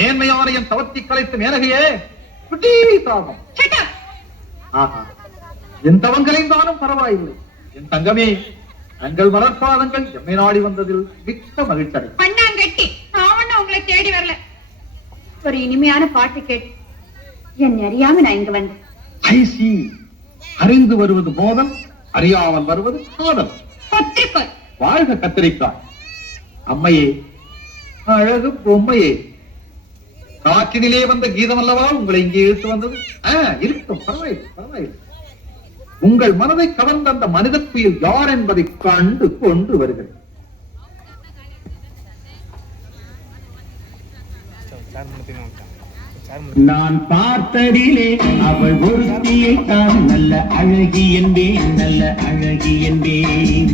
மேன்மையான என் தவத்தை கலைத்து மேனகையே தாபம். என் தவங்களைந்தாலும் பரவாயில்லை. என் தங்கமே, தங்கள் மலர்பாதங்கள் எம்மை நாடி வந்ததில் மிக்க மகிழ்ச்சி. பண்ணாங்கட்டி நான் உங்களை தேடி வரல. ஒரு இனிமையான பாட்டு கேட்டு என் அறியாம நான் இங்க வந்தேன். அறிந்து வருவது மோதல், அறியாமல் வருவது காதல். வாழ்க கத்திரிக்காய். அம்மையே, அழகு பொம்மையே, காற்றினிலே வந்த கீதம் அல்லவா உங்களை இங்கே இழுத்து வந்தது? இருக்கட்டும், பரவாயில்லை. உங்கள் மனதை கவர்ந்த அந்த மனித புயல் யார் என்பதை கண்டு கொண்டு வருகிறேன். நான் பார்த்ததிலே அவள் ஒருத்தியை தான் நல்ல அழகி என்பேன், நல்ல அழகி என்பேன்.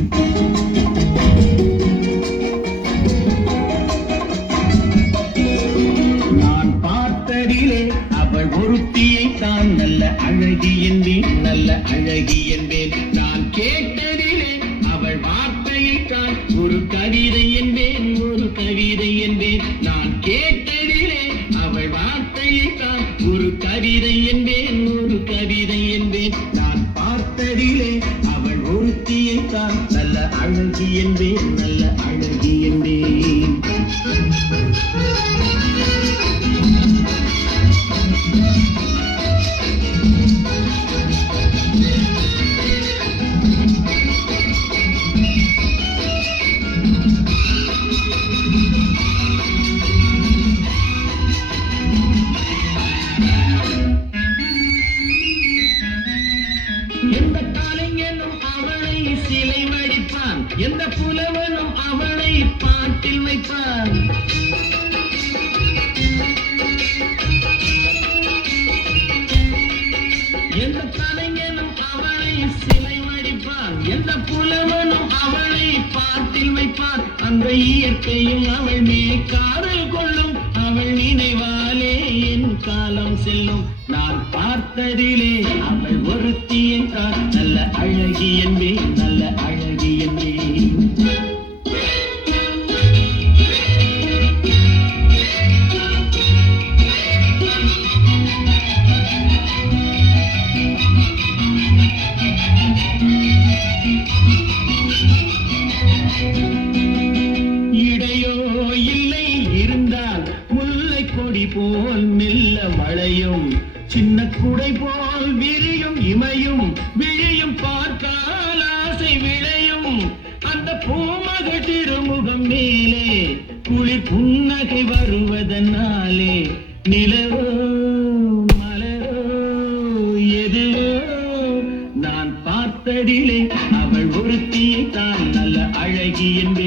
நான் பார்த்ததிலே அவள் ஒருத்தியை தான் நல்ல அழகி என்பேன், நல்ல அழகி என்பேன். நான் கேட்டதிலே அவள் வார்த்தையை தான் ஒரு கவிதை என்பேன், ஒரு கவிதை என்பேன். நான் கேட்டதிலே அவள் வார்த்தையை தான் ஒரு கவிதை என்பேன், ஒரு கவிதை என்பேன். நான் பார்த்ததிலே அவள் ஒருத்தியை தான் நல்ல அழகி என்பேன், நல்ல அழகி என்பேன். எந்த கலைஞனும் அவளை சிலை வடிப்பான், எந்த புலவனும் அவளை பாட்டில் வைப்பான். எந்த கலைஞனும் அவளை சிலை வடிப்பான், எந்த புலவனும் அவளை பாட்டில் வைப்பான். அந்த இயற்கையும் அவள் மேல் காதல் கொள்ளும், அவள் நினைவாலே என் காலம் செல்லும். நான் பார்த்ததிலே அவள் ஒருத்தியை தான் நல்ல அழகி என்பேன், நல்ல அழகி என்பேன். இடையோ இல்லை இருந்தால் முல்லை கொடி போல் மெல்ல மழையும், சின்ன குடை போல் விரியும் இமையும், விழியும் பார்த்தால் ஆசை விளையும். அந்த பூமகள் திருமுகம் மேலே குளிர் புன்னகை வருவதனாலே நிலவோ மலரோ எதுவோ நான் பார்த்ததிலே அவள் ஒருத்தியை தான் நல்ல அழகி என்பேன்,